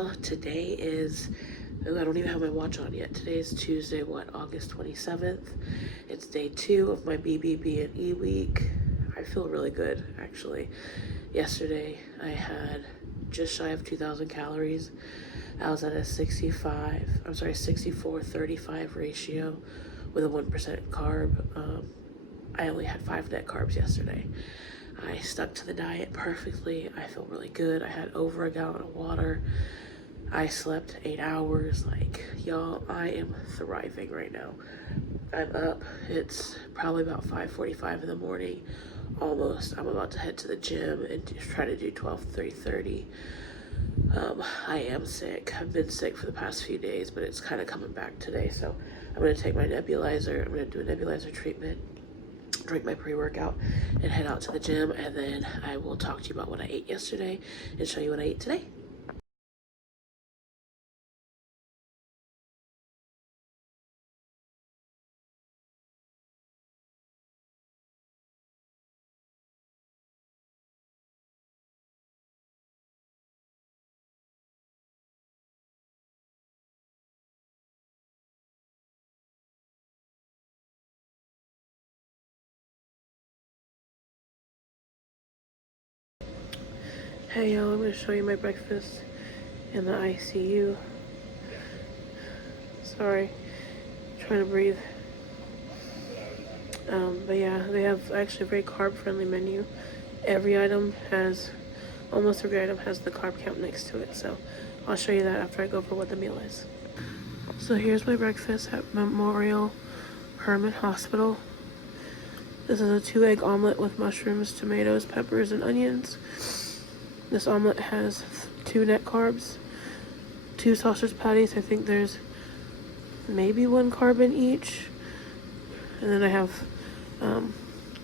y'all. Today is, I don't even have my watch on yet. Today is Tuesday, August 27th. It's day 2 of my BBBE week. I feel really good, actually. Yesterday, I had just shy of 2,000 calories. I was at a 64-35 ratio with a 1% carb. I only had 5 net carbs yesterday. I stuck to the diet perfectly. I feel really good. I had over a gallon of water. I slept 8 hours. Like, y'all, I am thriving right now. I'm up. It's probably about 5:45 in the morning. Almost. I'm about to head to the gym and try to do 3:30. I am sick. I've been sick for the past few days, but it's kind of coming back today. So I'm going to take my nebulizer. I'm going to do a nebulizer treatment, drink my pre-workout, and head out to the gym, and then I will talk to you about what I ate yesterday and show you what I ate today. Hey y'all, I'm going to show you my breakfast in the ICU. Sorry, trying to breathe. But yeah, they have actually a very carb-friendly menu. Almost every item has the carb count next to it, so I'll show you that after I go over what the meal is. So here's my breakfast at Memorial Hermann Hospital. This is a 2-egg omelet with mushrooms, tomatoes, peppers, and onions. This omelet has 2 net carbs, 2 sausage patties. I think there's maybe 1 carb in each. And then I have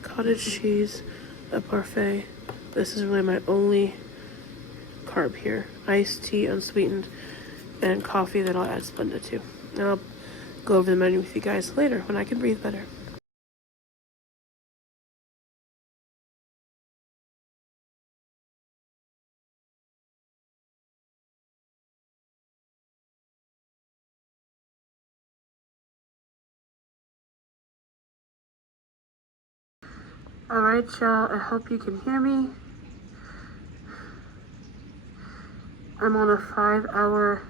cottage cheese, a parfait. This is really my only carb here. Iced tea, unsweetened, and coffee that I'll add Splenda to. And I'll go over the menu with you guys later when I can breathe better. Alright, y'all, I hope you can hear me. I'm on a 5-hour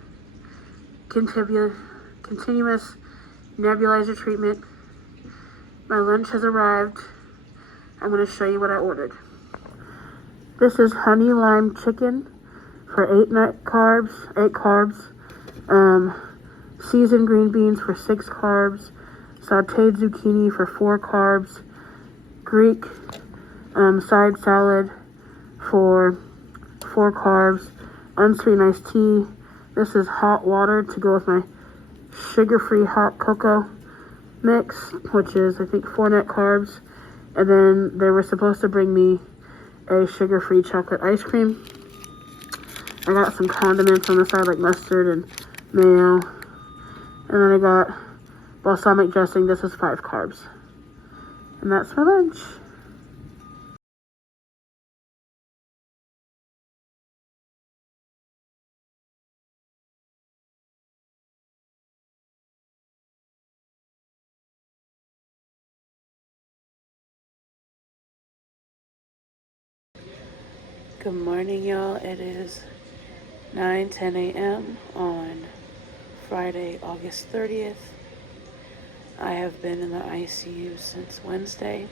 continuous nebulizer treatment. My lunch has arrived. I'm going to show you what I ordered. This is honey lime chicken for 8 carbs. Seasoned green beans for 6 carbs. Sauteed zucchini for 4 carbs. Greek side salad for 4 carbs. Unsweetened iced tea. This is hot water to go with my sugar-free hot cocoa mix, which is, I think, 4 net carbs. And then they were supposed to bring me a sugar-free chocolate ice cream. I got some condiments on the side, like mustard and mayo. And then I got balsamic dressing. This is 5 carbs. And that's my lunch. Good morning, y'all. It is 9:10 a.m. on Friday, August 30th. I have been in the ICU since Wednesday.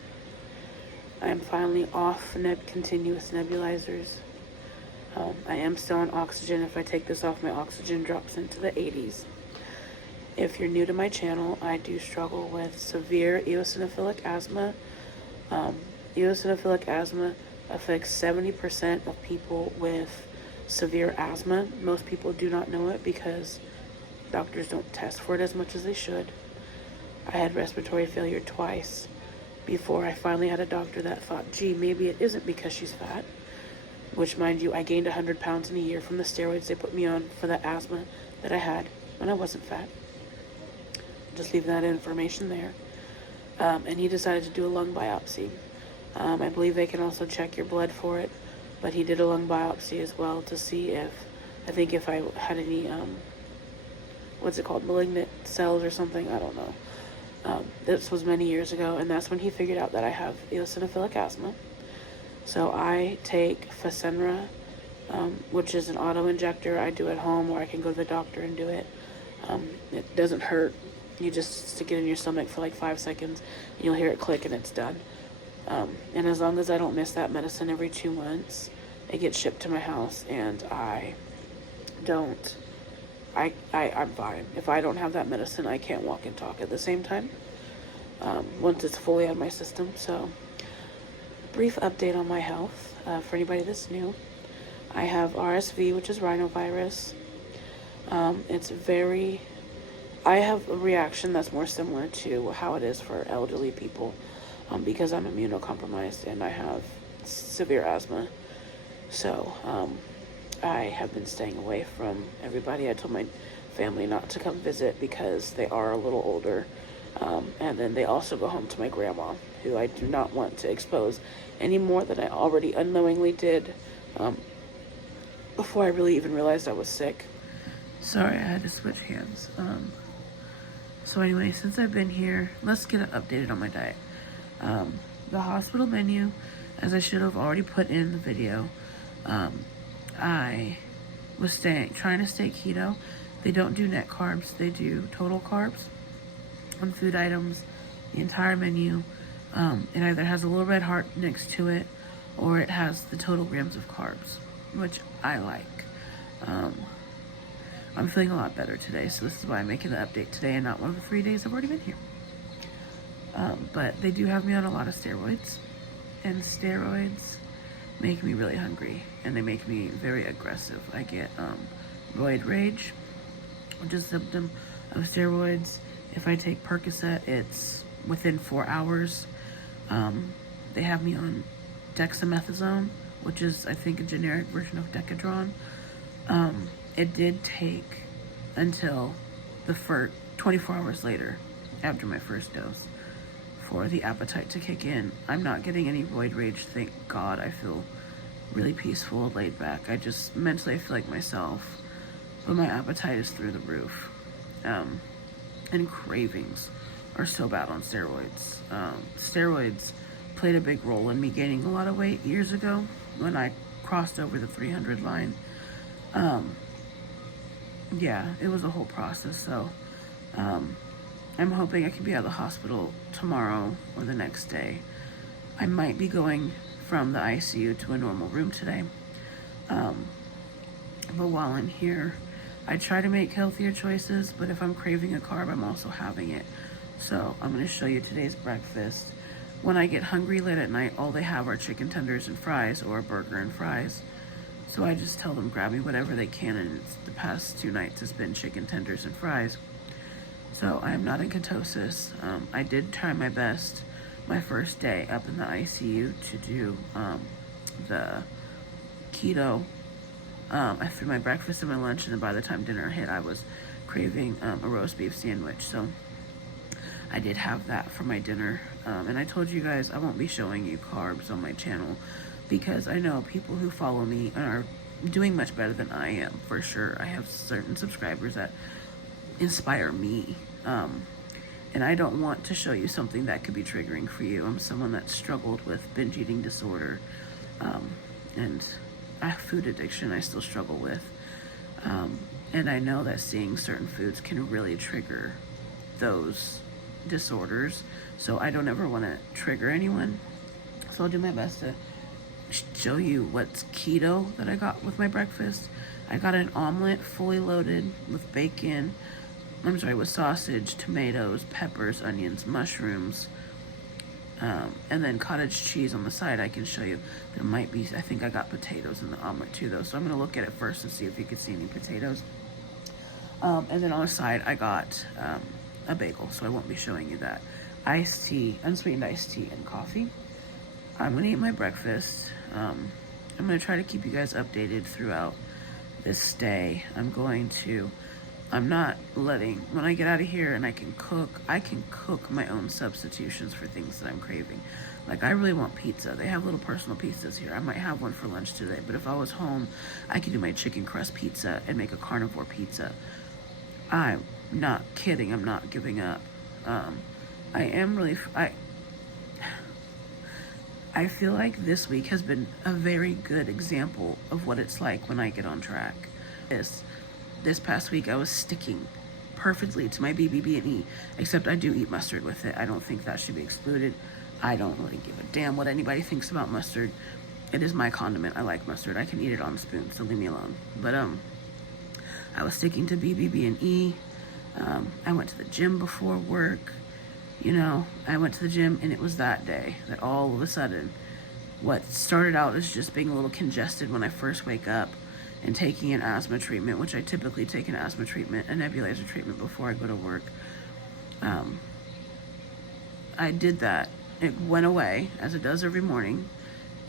I am finally off continuous nebulizers. I am still on oxygen. If I take this off, my oxygen drops into the 80s. If you're new to my channel, I do struggle with severe eosinophilic asthma. Eosinophilic asthma affects 70% of people with severe asthma. Most people do not know it because doctors don't test for it as much as they should. I had respiratory failure twice before I finally had a doctor that thought, gee, maybe it isn't because she's fat. Which, mind you, I gained 100 pounds in a year from the steroids they put me on for the asthma that I had when I wasn't fat. Just leave that information there. And he decided to do a lung biopsy. I believe they can also check your blood for it, but he did a lung biopsy as well to see if I think if I had any, what's it called, malignant cells or something, I don't know. This was many years ago, and that's when he figured out that I have eosinophilic asthma. So I take Fasenra, which is an auto-injector I do at home, or I can go to the doctor and do it. It doesn't hurt. You just stick it in your stomach for like 5 seconds, and you'll hear it click, and it's done. And as long as I don't miss that medicine every 2 months, it gets shipped to my house, and I'm fine. If I don't have that medicine, I can't walk and talk at the same time, once it's fully out of my system. So, brief update on my health, for anybody that's new. I have RSV, which is rhinovirus. I have a reaction that's more similar to how it is for elderly people, because I'm immunocompromised and I have severe asthma. So, I have been staying away from everybody. I told my family not to come visit because they are a little older. And then they also go home to my grandma, who I do not want to expose any more than I already unknowingly did, before I really even realized I was sick. Sorry, I had to switch hands. So anyway, since I've been here, let's get updated on my diet. The hospital menu, as I should have already put in the video, I was trying to stay keto. They don't do net carbs, they do total carbs on food items, the entire menu. It either has a little red heart next to it, or it has the total grams of carbs, which I like. I'm feeling a lot better today, so this is why I'm making the update today and not one of the 3 days I've already been here. But they do have me on a lot of steroids, and steroids make me really hungry, and they make me very aggressive. I get roid rage, which is a symptom of steroids. If I take Percocet, it's within 4 hours. They have me on dexamethasone, which is, I think, a generic version of Decadron. It did take until the 24 hours later, after my first dose, for the appetite to kick in. I'm not getting any roid rage, thank God. I feel really peaceful, laid back. I just mentally feel like myself, but my appetite is through the roof. And cravings are so bad on steroids. Steroids played a big role in me gaining a lot of weight years ago when I crossed over the 300 line. Yeah, it was a whole process. So I'm hoping I can be out of the hospital tomorrow or the next day. I might be going from the ICU to a normal room today. But while I'm here, I try to make healthier choices, but if I'm craving a carb, I'm also having it. So I'm going to show you today's breakfast. When I get hungry late at night, all they have are chicken tenders and fries, or a burger and fries. So I just tell them, grab me whatever they can, and the past 2 nights has been chicken tenders and fries. So I'm not in ketosis. I did try my best my first day up in the ICU to do the keto. I threw my breakfast and my lunch, and then by the time dinner hit, I was craving a roast beef sandwich. So I did have that for my dinner. And I told you guys I won't be showing you carbs on my channel, because I know people who follow me are doing much better than I am, for sure. I have certain subscribers that inspire me. And I don't want to show you something that could be triggering for you. I'm someone that struggled with binge eating disorder, and food addiction I still struggle with. And I know that seeing certain foods can really trigger those disorders. So I don't ever want to trigger anyone. So I'll do my best to show you what's keto that I got with my breakfast. I got an omelet fully loaded with bacon, with sausage, tomatoes, peppers, onions, mushrooms, and then cottage cheese on the side. I can show you. There might be, I think I got potatoes in the omelet too though, so I'm going to look at it first and see if you can see any potatoes. And then on the side I got a bagel, so I won't be showing you that. Iced tea, unsweetened iced tea, and coffee. I'm going to eat my breakfast. I'm going to try to keep you guys updated throughout this stay. I'm going to I'm not letting, when I get out of here and I can cook my own substitutions for things that I'm craving. Like, I really want pizza. They have little personal pizzas here. I might have one for lunch today, but if I was home, I could do my chicken crust pizza and make a carnivore pizza. I'm not kidding. I'm not giving up. I feel like this week has been a very good example of what it's like when I get on track. This past week I was sticking perfectly to my BBBE, except I do eat mustard with it. I don't think that should be excluded. I don't really give a damn what anybody thinks about mustard. It is my condiment. I like mustard. I can eat it on a spoon, so leave me alone. But I was sticking to BBB&E. I went to the gym before work. I went to the gym, and it was that day that all of a sudden, what started out as just being a little congested when I first wake up and taking an asthma treatment, which I typically take an asthma treatment, a nebulizer treatment before I go to work. I did that. It went away, as it does every morning.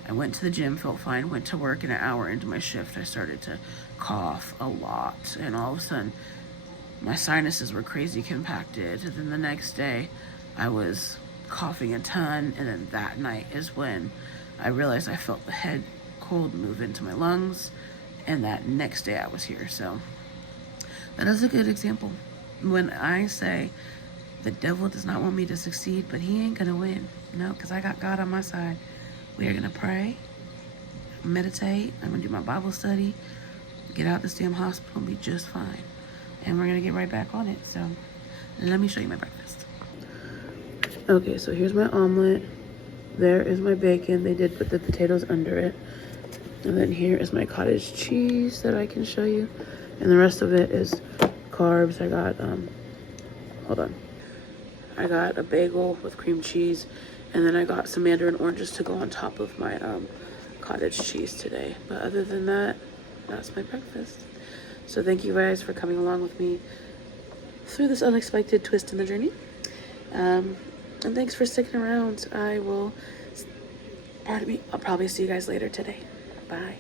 I went to the gym, felt fine, went to work, and an hour into my shift, I started to cough a lot. And all of a sudden, my sinuses were crazy compacted. And then the next day, I was coughing a ton. And then that night is when I realized I felt the head cold move into my lungs. And that next day I was here. So that is a good example. When I say the devil does not want me to succeed, but he ain't gonna win. No, because I got God on my side. We are gonna pray, meditate. I'm gonna do my Bible study, get out this damn hospital and be just fine. And we're gonna get right back on it. So let me show you my breakfast. Okay, so here's my omelet. There is my bacon. They did put the potatoes under it. And then here is my cottage cheese that I can show you. And the rest of it is carbs. I got, hold on. I got a bagel with cream cheese. And then I got some mandarin oranges to go on top of my cottage cheese today. But other than that, that's my breakfast. So thank you guys for coming along with me through this unexpected twist in the journey. And thanks for sticking around. I'll probably see you guys later today. Bye.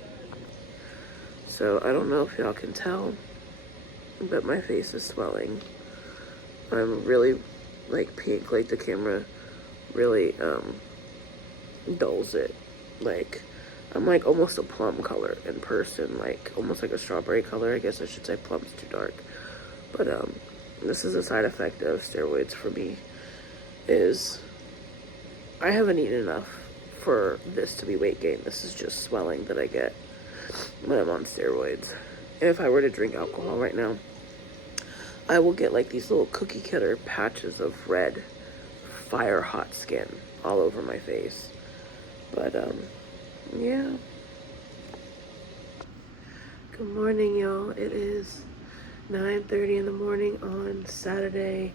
So I don't know if y'all can tell, but my face is swelling. I'm really pink, like the camera really dulls it. Like I'm almost a plum color in person, almost like a strawberry color. I guess I should say plum's too dark. But this is a side effect of steroids for me, is I haven't eaten enough for this to be weight gain. This is just swelling that I get when I'm on steroids. And if I were to drink alcohol right now, I will get these little cookie cutter patches of red, fire hot skin all over my face. But yeah. Good morning, y'all. It is 9:30 in the morning on Saturday,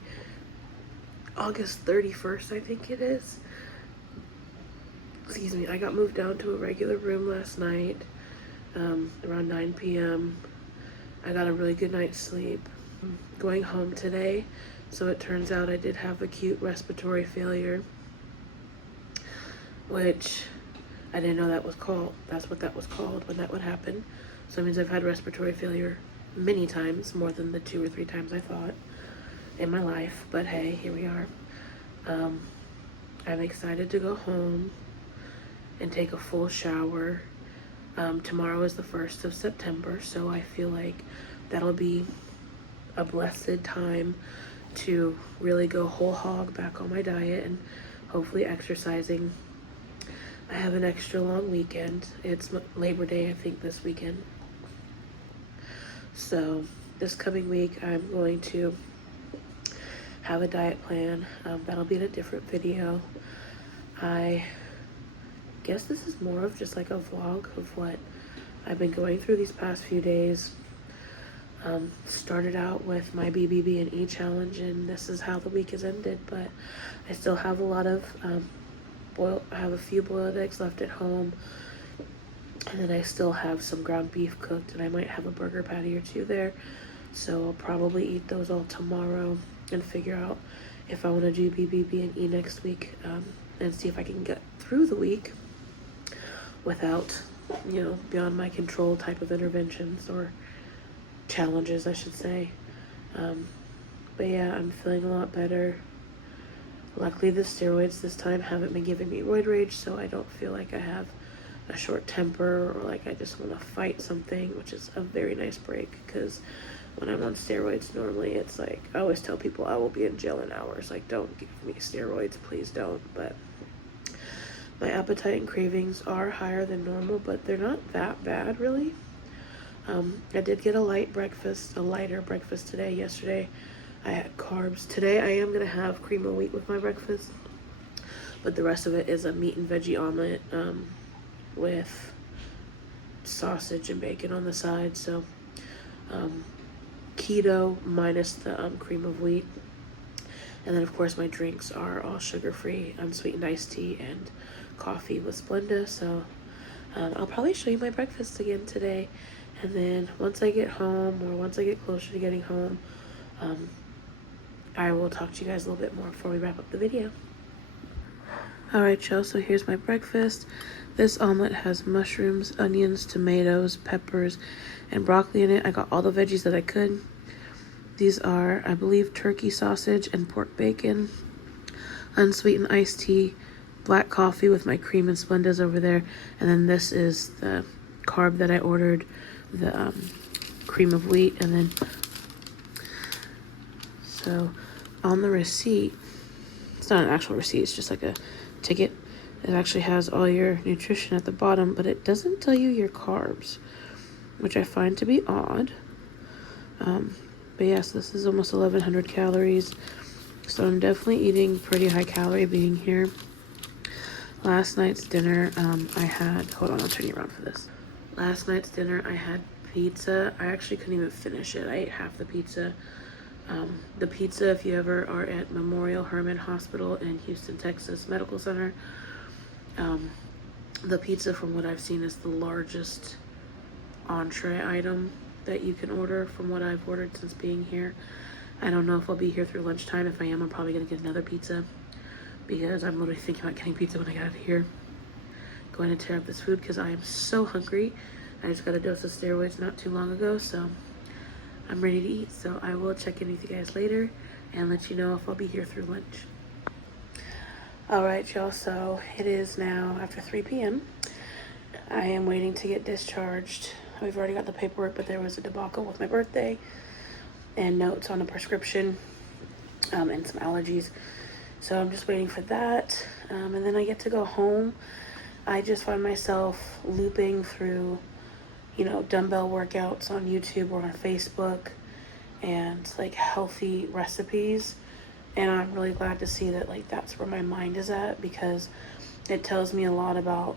August 31st, I think it is. Excuse me. I got moved down to a regular room last night, around 9 p.m. I got a really good night's sleep. I'm going home today, so it turns out I did have acute respiratory failure, which I didn't know that was called. That's what that was called when that would happen. So it means I've had respiratory failure many times, more than the 2 or 3 times I thought in my life. But hey, here we are. I'm excited to go home and take a full shower. Tomorrow is the 1st of September, so I feel like that'll be a blessed time to really go whole hog back on my diet and hopefully exercising. I have an extra long weekend. It's Labor Day, I think, this weekend. So this coming week, I'm going to have a diet plan. That'll be in a different video. I guess this is more of just a vlog of what I've been going through these past few days. Started out with my BBB&E challenge, and this is how the week has ended. But I still have a lot of I have a few boiled eggs left at home, and then I still have some ground beef cooked, and I might have a burger patty or 2 there. So I'll probably eat those all tomorrow and figure out if I want to do BBB&E next week, and see if I can get through the week without, beyond my control type of interventions or challenges, I should say. But yeah, I'm feeling a lot better. Luckily, the steroids this time haven't been giving me roid rage, so I don't feel like I have a short temper or like I just want to fight something, which is a very nice break, because when I'm on steroids, normally it's like, I always tell people I will be in jail in hours. Like, don't give me steroids, please don't. But my appetite and cravings are higher than normal, but they're not that bad, really. I did get a lighter breakfast today. Yesterday, I had carbs. Today, I am going to have cream of wheat with my breakfast, but the rest of it is a meat and veggie omelet with sausage and bacon on the side. So, keto minus the cream of wheat. And then, of course, my drinks are all sugar-free, unsweetened iced tea and coffee with Splenda. So I'll probably show you my breakfast again today. And then once I get home, or once I get closer to getting home, I will talk to you guys a little bit more before we wrap up the video. Alright, y'all, so here's my breakfast. This omelet has mushrooms, onions, tomatoes, peppers, and broccoli in it. I got all the veggies that I could. These are, I believe, turkey sausage and pork bacon, unsweetened iced tea, black coffee with my cream and Splendas over there, and then this is the carb that I ordered, the cream of wheat. And then, so on the receipt, it's not an actual receipt, it's just like a ticket. It actually has all your nutrition at the bottom, but it doesn't tell you your carbs, which I find to be odd. But yes, this is almost 1,100 calories, so I'm definitely eating pretty high calorie being here. Last night's dinner, I had, hold on, I'll turn you around for this. Last night's dinner, I had pizza. I actually couldn't even finish it. I ate half the pizza. The pizza, if you ever are at Memorial Hermann Hospital in Houston, Texas Medical Center, the pizza, from what I've seen, is the largest entree item that you can order from what I've ordered since being here. I don't know if I'll be here through lunchtime. If I am, I'm probably going to get another pizza, because I'm literally thinking about getting pizza when I get out of here. Going to tear up this food because I am so hungry. I just got a dose of steroids not too long ago, so I'm ready to eat. So I will check in with you guys later and let you know if I'll be here through lunch. Alright, y'all, so it is now after 3 p.m. I am waiting to get discharged. We've already got the paperwork, but there was a debacle with my birthday and notes on a prescription and some allergies. So I'm just waiting for that. And then I get to go home. I just find myself looping through, dumbbell workouts on YouTube or on Facebook and like healthy recipes. And I'm really glad to see that that's where my mind is at, because it tells me a lot about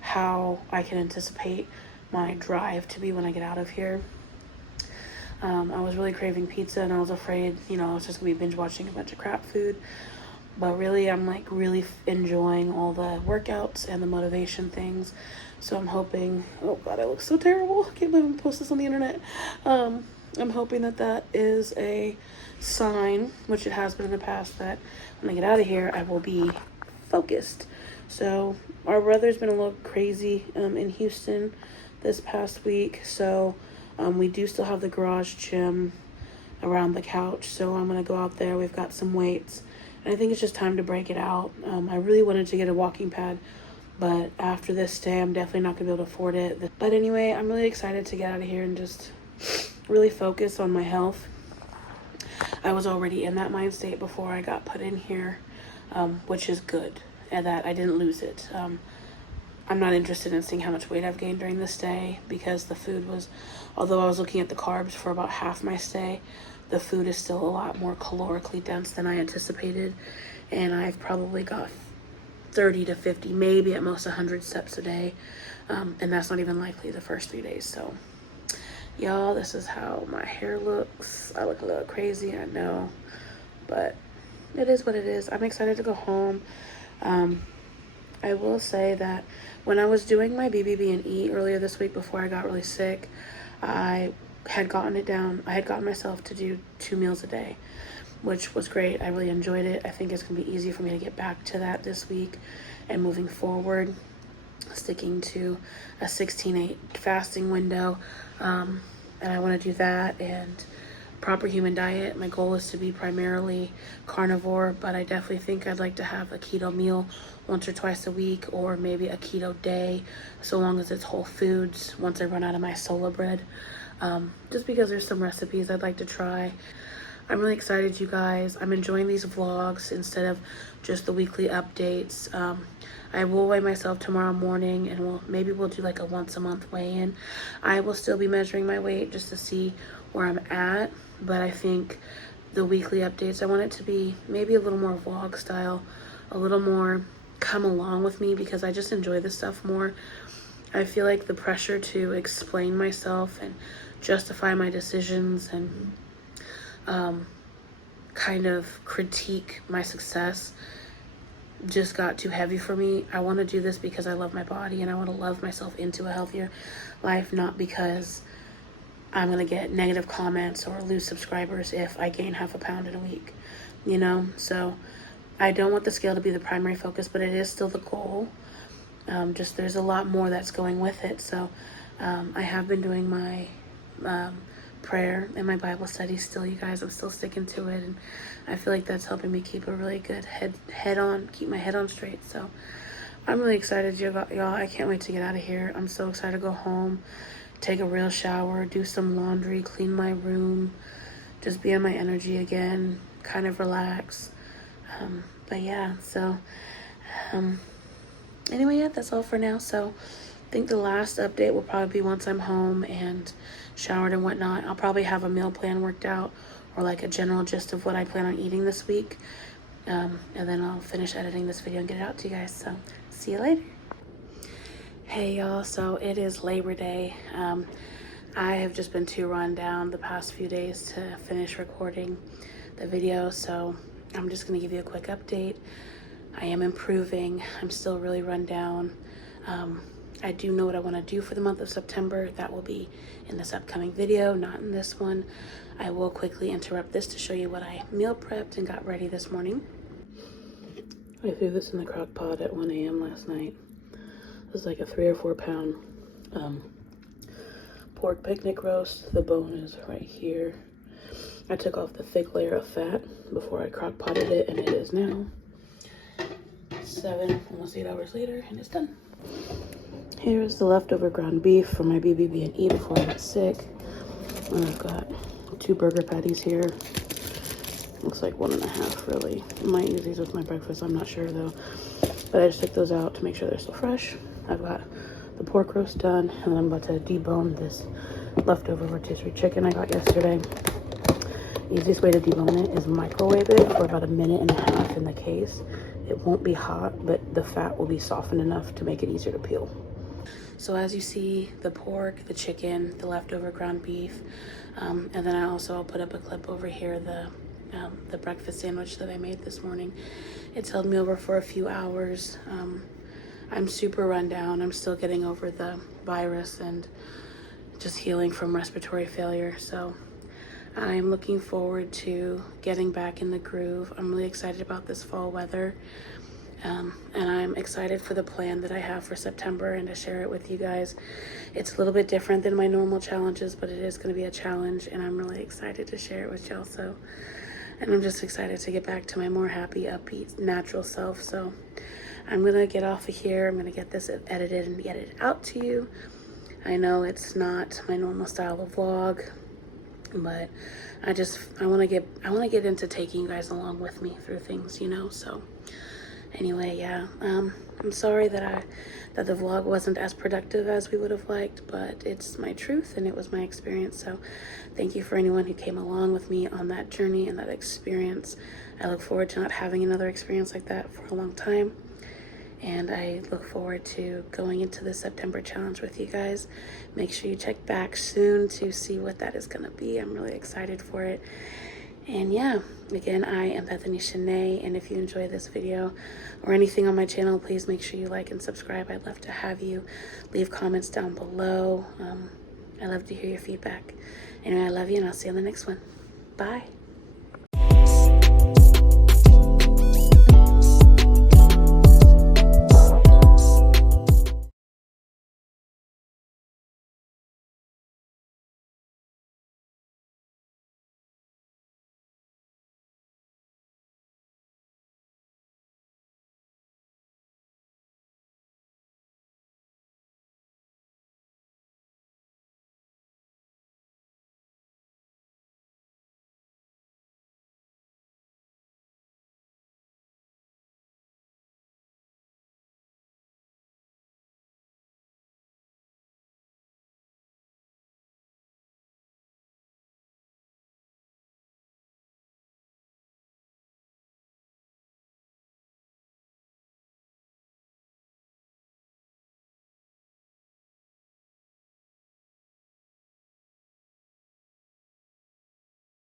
how I can anticipate my drive to be when I get out of here. I was really craving pizza, and I was afraid, I was just gonna be binge watching a bunch of crap food. But really, I'm really enjoying all the workouts and the motivation things. So I'm hoping, oh God, I look so terrible. I can't believe I'm posting this on the internet. I'm hoping that is a sign, which it has been in the past, that when I get out of here, I will be focused. So our weather's been a little crazy in Houston this past week. So we do still have the garage gym around the couch. So I'm going to go out there. We've got some weights. And I think it's just time to break it out. I really wanted to get a walking pad, but after this day, I'm definitely not going to be able to afford it. But anyway, I'm really excited to get out of here and just really focus on my health. I was already in that mind state before I got put in here, which is good, and that I didn't lose it. I'm not interested in seeing how much weight I've gained during this day, because the food was, although I was looking at the carbs for about half my stay, the food is still a lot more calorically dense than I anticipated, and I've probably got 30 to 50, maybe at most 100 steps a day, and that's not even likely the first 3 days. So y'all, this is how my hair looks. I look a little crazy, I know, but it is what it is. I'm excited to go home. I will say that when I was doing my BBBE earlier this week before I got really sick, I had gotten myself to do 2 meals a day, which was great. I really enjoyed it. I think it's going to be easy for me to get back to that this week and moving forward, sticking to a 16-8 fasting window. And I want to do that and proper human diet. My goal is to be primarily carnivore, but I definitely think I'd like to have a keto meal once or twice a week, or maybe a keto day, so long as it's whole foods once I run out of my sola bread. Just because there's some recipes I'd like to try. I'm really excited, you guys. I'm enjoying these vlogs instead of just the weekly updates. I will weigh myself tomorrow morning, and maybe we'll do like a once a month weigh-in. I will still be measuring my weight just to see where I'm at, but I think the weekly updates, I want it to be maybe a little more vlog style, a little more come along with me, because I just enjoy this stuff more. I feel like the pressure to explain myself and justify my decisions and kind of critique my success just got too heavy for me. I want to do this because I love my body, and I want to love myself into a healthier life, not because I'm going to get negative comments or lose subscribers if I gain half a pound in a week, you know? So I don't want the scale to be the primary focus, but it is still the goal. Just there's a lot more that's going with it. So I have been doing my prayer and my Bible study still, you guys. I'm still sticking to it, and I feel like that's helping me keep a really good keep my head on straight. So I'm really excited, y'all. I can't wait to get out of here. I'm so excited to go home, take a real shower, do some laundry, clean my room, just be in my energy again, kind of relax. But yeah, so anyway, yeah, that's all for now. So I think the last update will probably be once I'm home and showered and whatnot. I'll probably have a meal plan worked out, or like a general gist of what I plan on eating this week. And then I'll finish editing this video and get it out to you guys. So see you later. Hey y'all, so it is Labor Day. I have just been too run down the past few days to finish recording the video, so I'm just gonna give you a quick update. I am improving. I'm still really run down. I do know what I want to do for the month of September. That will be in this upcoming video, not in this one. I will quickly interrupt this to show you what I meal prepped and got ready this morning. I threw this in the crock pot at 1 a.m. last night. This is like a 3 or 4 pound pork picnic roast. The bone is right here. I took off the thick layer of fat before I crock potted it, and it is now almost 8 hours later, and it's done. Here's the leftover ground beef from my BBBE before I got sick. And I've got 2 burger patties here. Looks like 1.5 really. I might use these with my breakfast, I'm not sure though. But I just took those out to make sure they're still fresh. I've got the pork roast done, and then I'm about to debone this leftover rotisserie chicken I got yesterday. The easiest way to debone it is microwave it for about 1.5 minutes in the case. It won't be hot, but the fat will be softened enough to make it easier to peel. So as you see, the pork, the chicken, the leftover ground beef, and then I'll put up a clip over here, the breakfast sandwich that I made this morning. It's held me over for a few hours. I'm super run down. I'm still getting over the virus and just healing from respiratory failure. So I'm looking forward to getting back in the groove. I'm really excited about this fall weather. And I'm excited for the plan that I have for September and to share it with you guys. It's a little bit different than my normal challenges, but it is going to be a challenge, and I'm really excited to share it with y'all. So, and I'm just excited to get back to my more happy, upbeat, natural self. So I'm going to get off of here. I'm going to get this edited and get it out to you. I know it's not my normal style of vlog, but I want to get into taking you guys along with me through things, you know. So anyway, yeah, I'm sorry that the vlog wasn't as productive as we would have liked, but it's my truth and it was my experience. So thank you for anyone who came along with me on that journey and that experience. I look forward to not having another experience like that for a long time. And I look forward to going into the September challenge with you guys. Make sure you check back soon to see what that is going to be. I'm really excited for it. And yeah, again, I am Bethany Shanae, and if you enjoy this video or anything on my channel, please make sure you like and subscribe. I'd love to have you leave comments down below. I love to hear your feedback. Anyway, I love you, and I'll see you on the next one. Bye.